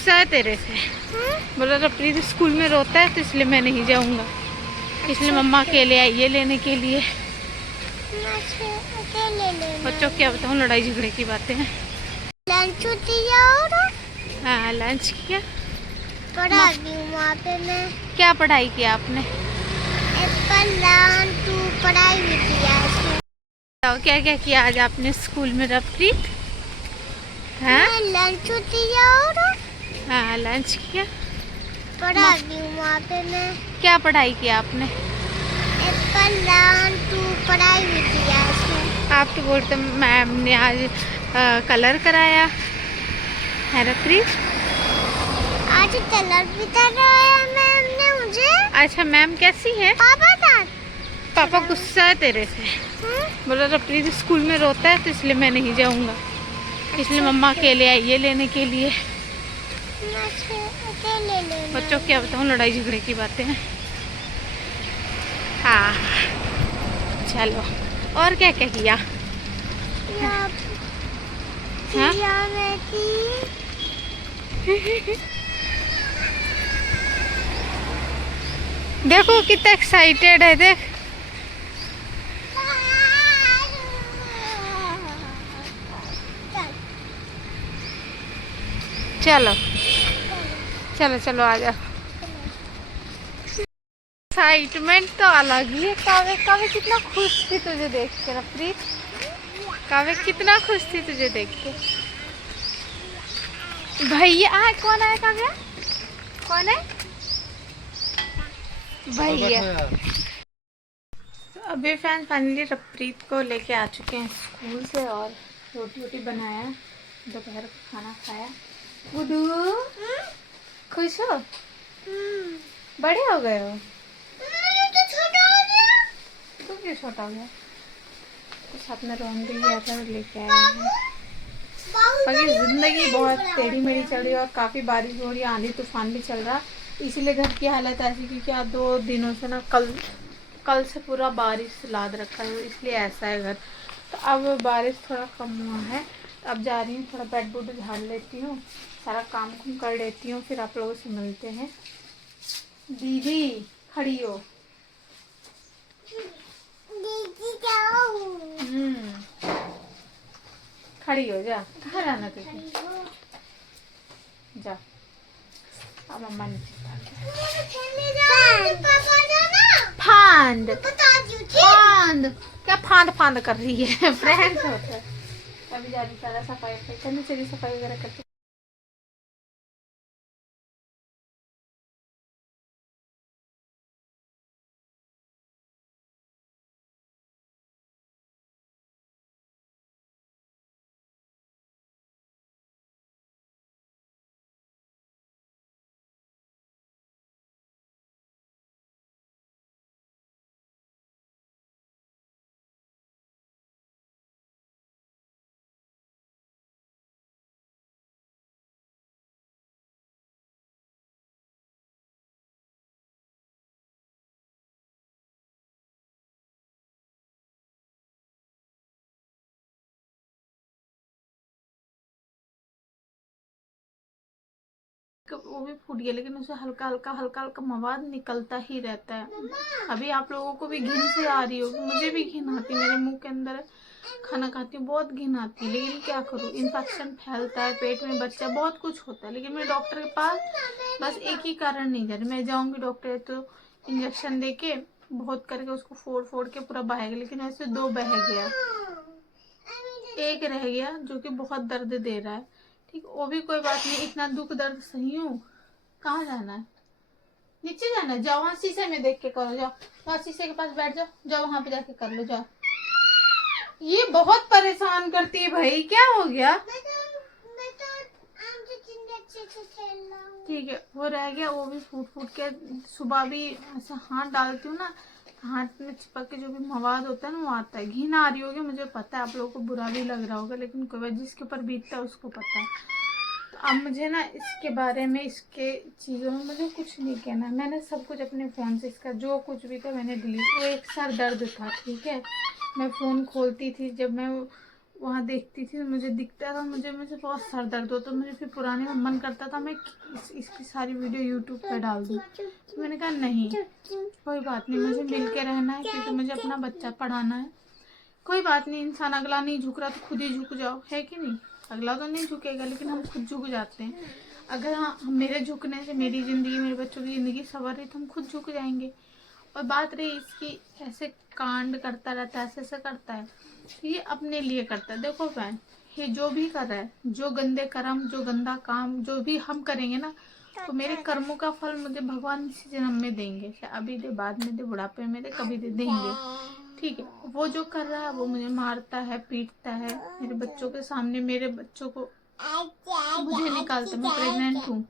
गुस्सा है तेरे से। बोला रफरीत स्कूल में रोता है तो इसलिए मैं नहीं जाऊंगा, इसलिए मम्मा अकेले आई है लेने के लिए। बच्चों क्या बताऊँ, लड़ाई झगड़े की बातें हैं। लंच दिया और हाँ लंच किया, पढ़ा दी वहाँ पे मैं। क्या पढ़ाई किया आपने? एप्पल लर्न टू पढ़ाई भी किया इसमें। क्या क्या किया आज आपने स्कूल में रफरीत? हाँ लंच दिया और हाँ लंच किया, पढ़ा दी वहाँ पे मैं। क्या पढ़ाई किया आपने? एप्पल लर्न टू पढ़ाई भी किया इसमें। आप तो बोलते मैम ने आज कलर कराया है रफरीत। आज कलर भी कराया मैम ने मुझे। अच्छा मैम कैसी है? पापा था। पापा गुस्सा है तेरे से। बोला रफरीत स्कूल में रोता है तो इसलिए मैं नहीं जाऊंगा, इसलिए मम्मा अकेले आई है लेने के लिए। बच्चों क्या बताऊँ, लड़ाई झगड़े की बातें हैं। हाँ चलो, और क्या क्या किया? हाँ? देखो कितना एक्साइटेड है, देख। चलो चलो चलो आ जाओ। एक्साइटमेंट तो अलग ही है। कावे कावे कितना खुश थी तुझे देख के रफरीत, कावे कितना खुश थी तुझे देख के। भैया कौन आया? काव्या कौन है? भैया। तो अभी फैन फाइनली रफरीत को लेके आ चुके हैं स्कूल से और रोटी वोटी बनाया, दोपहर का खाना खाया। गुडू खुश हो? बड़े हो गए हो? तो छोटा हो गया। तू क्यों छोटा हो गया? कुछ अपने रोन भी गया था लेके आया है। बाकी जिंदगी बहुत टेढ़ी मेढ़ी चल रही है और काफ़ी बारिश हो रही है, आंधी तूफान भी चल रहा, इसीलिए घर की हालत ऐसी क्योंकि आज 2 दिनों से ना कल से पूरा बारिश लाद रखा है, इसलिए ऐसा है घर। तो अब बारिश थोड़ा कम हुआ है, अब जा रही हूँ थोड़ा बेड बुड झाड़ लेती हूँ, सारा काम कुम कर लेती हूँ, फिर आप लोगों से मिलते हैं। दीदी खड़ी हो। दीदी जाओ। खड़ी हो जा, कहाँ जाना तुझे? जा अब मम्मा नीचे फांद फांद क्या फांद फांद कर रही है? फ्रेंड्स होता है। अभी जा रही सारा सफाई करनी, चलिए सफाई वगैरह करते। वो भी फूट गया, लेकिन उसे हल्का हल्का मवाद निकलता ही रहता है। अभी आप लोगों को भी घिन से आ रही होगी, मुझे भी घिन आती है, मेरे मुंह के अंदर खाना खाती हूँ बहुत घिन आती है, लेकिन क्या करूँ, इन्फेक्शन फैलता है पेट में, बच्चा बहुत कुछ होता है। लेकिन मैं डॉक्टर के पास बस एक ही कारण नहीं जा रही, मैं जाऊँगी डॉक्टर तो इंजेक्शन दे के बहुत करके उसको फोड़ फोड़ के पूरा बहेगा, लेकिन वैसे 2 बह गया, एक रह गया जो कि बहुत दर्द दे रहा है। ठीक, वो भी कोई बात नहीं, इतना दुख दर्द सही हूँ। कहाँ जाना है? नीचे जाना है, जाओ वहाँ शीशे में देख के करो, जाओ वहाँ शीशे के पास बैठ जाओ, जाओ वहाँ पे जाके कर लो, जाओ। ये बहुत परेशान करती है भाई, क्या हो गया? ठीक है, वो रह गया, वो भी फूट फूट के सुबह भी ऐसा हाथ डालती हूँ ना, हाथ में चिपक के जो भी मवाद होता है ना वो आता है। घिन आ रही होगी, मुझे पता है, आप लोगों को बुरा भी लग रहा होगा, लेकिन कोई बात, जिसके ऊपर बीतता है उसको पता है। तो अब मुझे ना इसके बारे में, इसके चीज़ों में मुझे कुछ नहीं कहना, मैंने सब कुछ अपने फ़ोन से, इसका जो कुछ भी था मैंने डिलीट। वो एक सर दर्द था, ठीक है, मैं फ़ोन खोलती थी, जब मैं वहाँ देखती थी, मुझे दिखता था, मुझे बहुत सर दर्द होता, मुझे फिर पुराने में मन करता था मैं इसकी सारी वीडियो यूट्यूब पे डाल दूँ। तो मैंने कहा नहीं, कोई बात नहीं, मुझे मिल के रहना है, क्योंकि मुझे अपना बच्चा पढ़ाना है। कोई बात नहीं, इंसान अगला नहीं झुक रहा तो खुद ही झुक जाओ, है कि नहीं? अगला तो नहीं झुकेगा, लेकिन हम खुद झुक जाते हैं। अगर हाँ, मेरे झुकने से मेरी ज़िंदगी, मेरे बच्चों की ज़िंदगी संवर रही तो हम खुद झुक जाएंगे। और बात रही इसकी, ऐसे कांड करता रहता है, ऐसे करता है, ये अपने लिए करता है। देखो बहन, ये जो भी कर रहा है, जो गंदे कर्म, जो गंदा काम जो भी हम करेंगे ना, तो मेरे कर्मों का फल मुझे भगवान इसी जन्म में देंगे। अभी दे, बाद में दे, बुढ़ापे में दे, कभी दे देंगे, ठीक है। वो जो कर रहा है वो मुझे मारता है, पीटता है, मेरे बच्चों के सामने मेरे बच्चों को मुझे निकालता। मैं प्रेग्नेंट हूँ,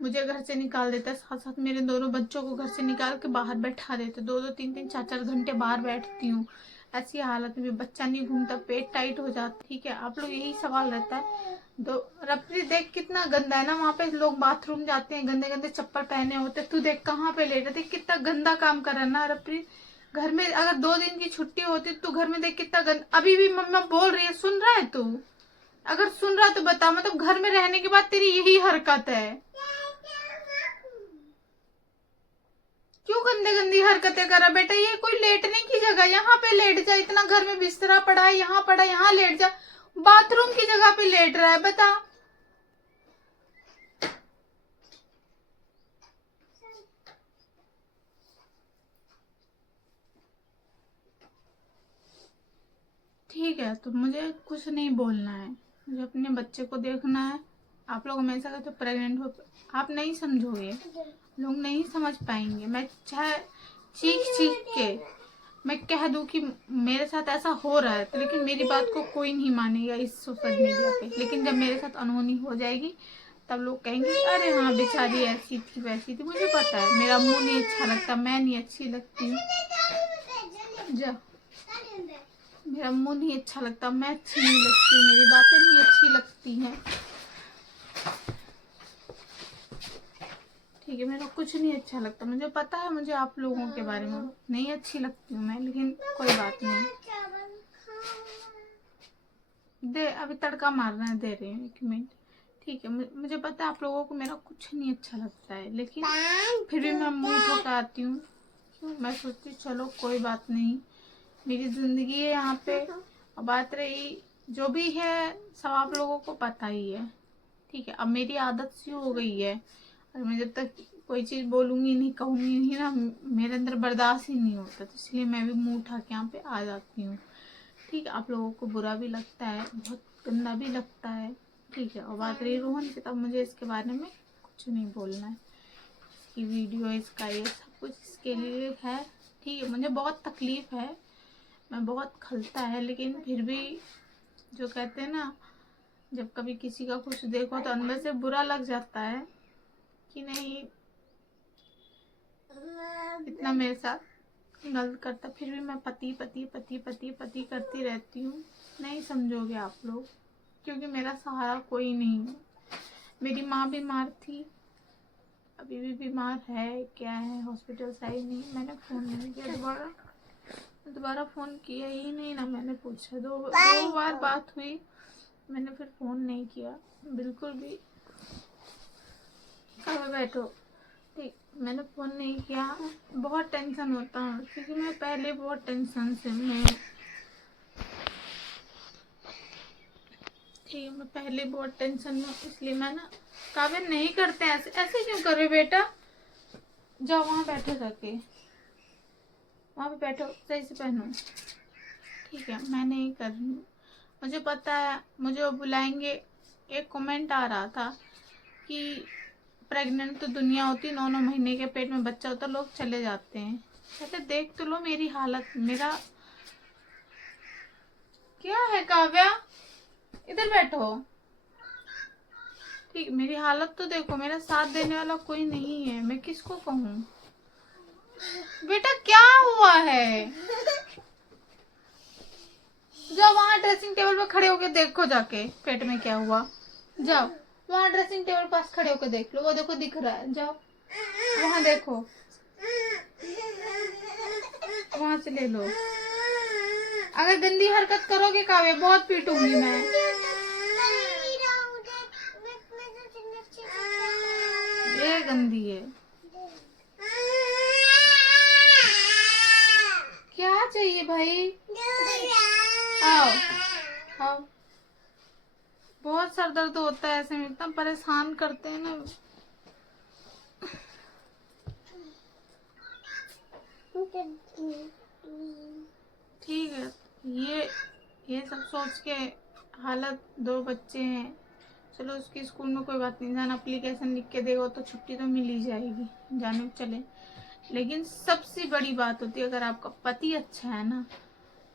मुझे घर से निकाल देता है, साथ साथ मेरे दोनों बच्चों को घर से निकाल के बाहर बैठा देते। 2-2, 3-3, 4-4 घंटे बाहर बैठती हूँ। ऐसी हालत में बच्चा नहीं घूमता, पेट टाइट हो जाता, ठीक है। आप लोग यही सवाल रहता है। दो रपरी देख कितना गंदा है ना, वहाँ पे लोग बाथरूम जाते हैं, गंदे गंदे चप्पल पहने होते, तू देख कहाँ पे लेटा, देख कितना गंदा काम कर रहा है ना रपरी। घर में अगर 2 दिन की छुट्टी होती तो घर में देख कितना गंदा। अभी भी मम्मा बोल रही है, सुन रहा है तू? अगर सुन रहा तो बता, मतलब घर में रहने के बाद तेरी यही हरकत है? क्यों गंदे गंदी हरकतें कर रहा बेटा? ये कोई लेटने की जगह, यहाँ पे लेट जा। इतना घर में बिस्तरा पड़ा है, यहाँ पड़ा, यहाँ लेट जा। बाथरूम की जगह पे लेट रहा है, बता। ठीक है, तो मुझे कुछ नहीं बोलना है, मुझे अपने बच्चे को देखना है। आप लोग हमेशा कहते प्रेग्नेंट हो, आप नहीं समझोगे, लोग नहीं समझ पाएंगे। मैं चाहे चीख के मैं कह दूं कि मेरे साथ ऐसा हो रहा है, तो लेकिन मेरी बात को कोई नहीं मानेगा इस सोशल मीडिया पे। लेकिन जब मेरे साथ अनहोनी हो जाएगी तब लोग कहेंगे अरे हाँ बेचारी ऐसी थी वैसी थी। मुझे पता है मेरा मुंह नहीं अच्छा लगता, मैं नहीं अच्छी लगती हूँ, मेरा मुंह नहीं अच्छा लगता, मैं अच्छी नहीं लगती हूँ, मेरी बातें नहीं अच्छी लगती हैं, ठीक है। मेरा कुछ नहीं अच्छा लगता, मुझे पता है, मुझे आप लोगों के बारे में नहीं अच्छी लगती हूँ मैं, लेकिन कोई बात नहीं। दे, अभी तड़का मारना है, दे रही हूँ 1 मिनट, ठीक है। मुझे पता है आप लोगों को मेरा कुछ नहीं अच्छा लगता है, लेकिन फिर भी मैं मुंह ठोकाती हूँ। क्यों? मैं सोचती चलो कोई बात नहीं, मेरी जिंदगी है यहाँ पे। और बात रही जो भी है सब आप लोगों को पता ही है, ठीक है। अब मेरी आदत सी हो गई है, और मैं जब तक कोई चीज़ बोलूँगी नहीं, कहूँगी नहीं ना, मेरे अंदर बर्दाश्त ही नहीं होता, तो इसलिए मैं भी मुंह उठा के यहाँ पे आ जाती हूँ, ठीक है। आप लोगों को बुरा भी लगता है, बहुत गंदा भी लगता है, ठीक है। और बात रही रोहन की, तब मुझे इसके बारे में कुछ नहीं बोलना है। इसकी वीडियो, इसका ये सब कुछ इसके लिए है, ठीक है। मुझे बहुत तकलीफ़ है, मैं बहुत खलता है, लेकिन फिर भी जो कहते हैं ना, जब कभी किसी का कुछ देखो तो अंदर से बुरा लग जाता है कि नहीं इतना मेरे साथ गलत करता, फिर भी मैं पति पति पति पति पति करती रहती हूँ। नहीं समझोगे आप लोग, क्योंकि मेरा सहारा कोई नहीं है। मेरी माँ बीमार थी, अभी भी बीमार है, क्या है, हॉस्पिटल से आई नहीं। मैंने फ़ोन नहीं किया, दोबारा फ़ोन किया ही नहीं ना, मैंने पूछा। दो बार बात हुई, मैंने फिर फ़ोन नहीं किया बिल्कुल भी। कहाँ बैठो, ठीक, मैंने फ़ोन नहीं किया। बहुत टेंशन होता है, क्योंकि मैं पहले बहुत टेंशन से ठीक है, मैं पहले बहुत टेंशन में, इसलिए मैं ना काव्य नहीं करते ऐसे। ऐसे क्यों कर रहे बेटा? जाओ वहाँ बैठो, जाके वहाँ पे बैठो, सही से पहनो, ठीक है। मैं नहीं कर रही हूँ, मुझे पता है, मुझे वो बुलाएंगे। एक कमेंट आ रहा था कि प्रेग्नेंट तो दुनिया होती, 9-9 महीने के पेट में बच्चा होता, लोग चले जाते हैं। कहते देख तो लो मेरी हालत, मेरा क्या है। काव्या इधर बैठो, ठीक, मेरी हालत तो देखो, मेरा साथ देने वाला कोई नहीं है, मैं किसको कहूँ? बेटा क्या हुआ है? जाओ वहाँ ड्रेसिंग टेबल पर खड़े होके देखो, जाके पेट में क्या हुआ। जाओ वहाँ ड्रेसिंग टेबल पास खड़े होके देख लो, वो देखो दिख रहा है, जाओ वहाँ देखो, वहाँ से ले लो। अगर गंदी हरकत करोगे काव्य बहुत पीटूंगी मैं। ये गंदी है। क्या चाहिए भाई? आओ आओ। बहुत सर दर्द होता है, ऐसे में इतना परेशान करते हैं ना। ठीक है, ये सब सोच के हालत, 2 बच्चे हैं, चलो उसकी स्कूल में कोई बात नहीं, इंसान एप्लीकेशन लिख के देगा तो छुट्टी तो मिल ही जाएगी, जाने चले। लेकिन सबसे बड़ी बात होती है, अगर आपका पति अच्छा है ना,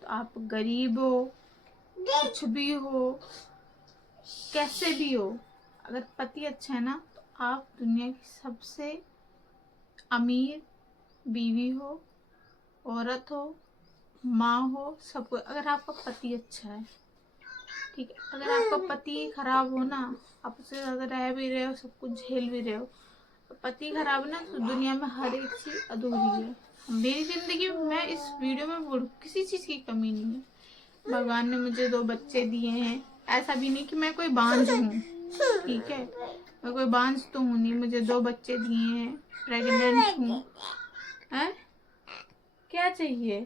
तो आप गरीब हो, कुछ भी हो, कैसे भी हो, अगर पति अच्छा है ना, तो आप दुनिया की सबसे अमीर बीवी हो, औरत हो, माँ हो, सब कुछ, अगर आपका पति अच्छा है। ठीक है, अगर आपका पति खराब हो ना, आप उससे ज़्यादा रह भी रहे हो, सब कुछ झेल भी रहे हो, तो पति खराब है ना, तो दुनिया में हर एक चीज़ अधूरी है। मेरी ज़िंदगी में, मैं इस वीडियो में बोलूँ, किसी चीज़ की कमी नहीं है। भगवान ने मुझे 2 बच्चे दिए हैं, ऐसा भी नहीं कि मैं कोई बांझ हूँ। ठीक है, मैं कोई बांझ तो हूँ नहीं, मुझे 2 बच्चे दिए हैं, प्रेग्नेंट हूँ। हैं? क्या चाहिए?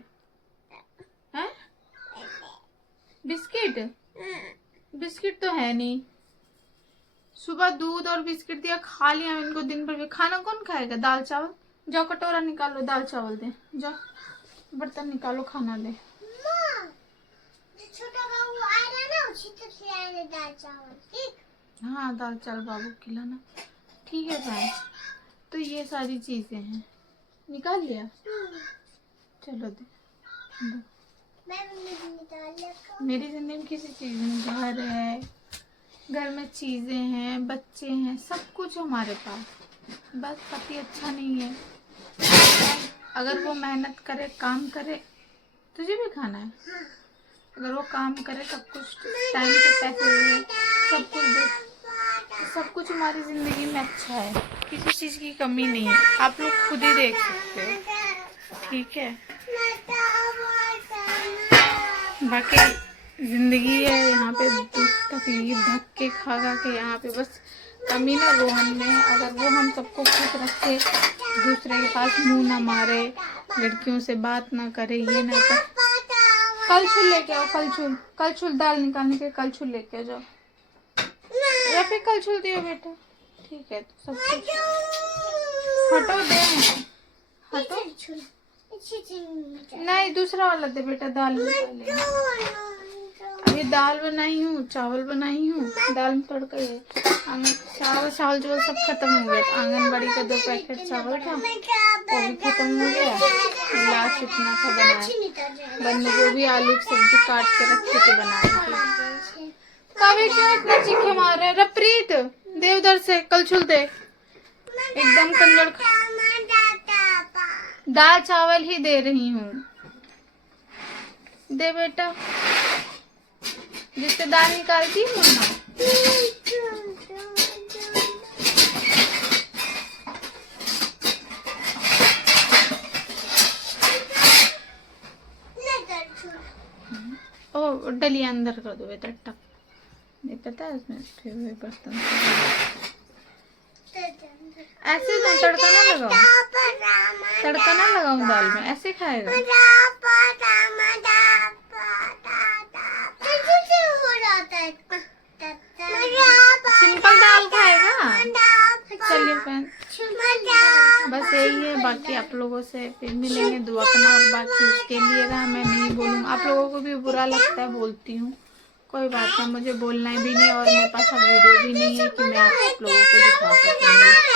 हैं? बिस्किट? बिस्किट तो है नहीं। सुबह दूध और बिस्किट दिया, खा लिया इनको दिन भर। खाना कौन खाएगा? दाल चावल। जाओ कटोरा निकालो, दाल चावल दे। जाओ बर्तन निकालो, खाना दे। छोटा बाबू आएगा ना, उसी तो खिलाएंगे दाल चावल। ठीक? हाँ, दाल चावल बाबू खिलाना। ठीक है भाई, तो ये सारी चीजें हैं। निकाल लिया? चलो दे। मेरी जिंदगी में किसी चीज में, घर है, घर में चीजें हैं, बच्चे हैं, सब कुछ हमारे पास, बस पति अच्छा नहीं है। अगर वो मेहनत करे, काम करे, तुझे भी खाना है, अगर वो काम करे, सब कुछ टाइम पे पैसे दे, सब कुछ दे, तो सब कुछ हमारी जिंदगी में अच्छा है, किसी चीज की कमी नहीं है। आप लोग खुद ही देख सकते हो। ठीक है, बाकी जिंदगी है, यहाँ पे दुख तकलीफ धक्के खा के, यहाँ पे बस कमी ना रोहन में है। अगर वो हम सबको खुश रखे, दूसरे के पास मुंह ना मारे, लड़कियों से बात ना करे, ये ना कर। कलछुल लेके आओ, कलछुल दाल निकालने के कलछुल लेके जाओ, या फिर कलछुल दियो बेटा। ठीक है, तो सब कुछ हटो, दे हटो। नहीं, दूसरा वाला दे बेटा, दाल निकाले। अभी दाल बनाई हूँ, चावल बनाई हूँ, दाल में तड़का है। चावल सब खत्म हो गया। आंगनबाड़ी का 2 पैकेट चावल था, वो भी खत्म हो गया। लास्ट इतना था बनाया, बंद गोभी आलू की सब्जी काट के रखे थे बनाने। काव्य क्यों इतना चीखे मार रहे? रप्रीत दे उधर से, कलछुल दे, एकदम कंजर। दाल चावल ही दे रही हूँ, दे बेटा, जिससे दाल निकालती है मम्मा। ओ डलिया अंदर कर दो बेटा, टक, नहीं पता है उसमें फिर हुए बर्तन। ऐसे तो तड़का ना लगाओ, तड़का ना लगाऊं दाल में, ऐसे खाएगा। सिंपल दाल खाएगा। चलिए फ्रेंड, बस यही है। बाकी आप लोगों से फिर मिलेंगे, दुआ करना। और बाकी इसके लिए ना मैं नहीं बोलूँ, आप लोगों को भी बुरा लगता है बोलती हूँ, कोई बात नहीं, मुझे बोलना भी नहीं, और मेरे पास अब वीडियो भी नहीं है कि मैं आप लोगों को दिखा सकूँ।